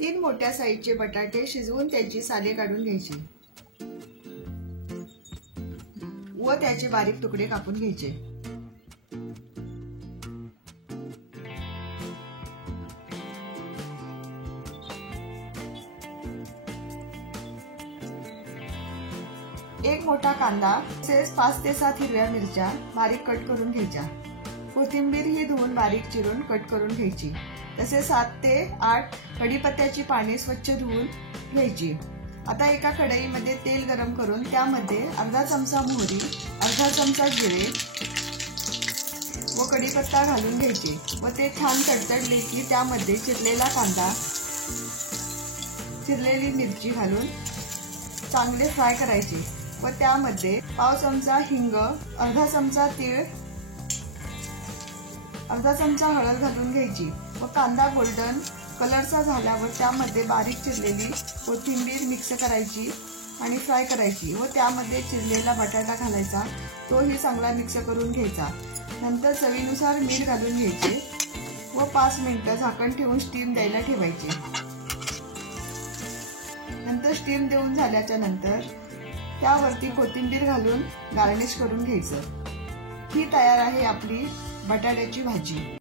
3 मोठ्या साईजचे बटाटे शिजवून त्याची साले काढून घ्यायची व त्याचे बारीक तुकडे कापून घ्यायचे। एक मोठा कांदा तसेच 5 ते 7 हिरव्या मिरच्या बारीक कट करून घ्यायच्या। कोथिंबीर ही धुवून बारीक चिरून कट करून घ्यायची। तसेच 7 ते 8 कढीपत्त्याची पाने स्वच्छ धुवून घ्यायची। आता एका कढईमध्ये तेल गरम करून त्यामध्ये अर्धा चमचा मोहरी, अर्धा चमचा जिरे व कढीपत्ता घालून घ्यायचे व ते छान तडतडले की त्यामध्ये चिरलेला कांदा, चिरलेली मिरची घालून चांगले फ्राय करायचे व त्यामध्ये पाव चमचा हिंग, अर्धा चमचा तीळ, अर्धा चमचा हळद घालून घ्यायची व कांदा गोल्डन कलरचा झाल्यावर त्यामध्ये बारीक चिरलेली कोथिंबीर मिक्स करायची आणि फ्राय करायची व त्यामध्ये चिरलेला बटाटा घालायचा, तोही चांगला मिक्स करून घ्यायचा। नंतर चवीनुसार मीठ घालून घ्यायचे व 5 मिनिटे झाकण ठेवून स्टीम द्यायला ठेवायचे। नंतर स्टीम देऊन झाल्याच्या नंतर त्यावरती कोथिंबीर घालून गार्निश करून घ्यायचं। ही तयार आहे आपली बटाट्याची भाजी।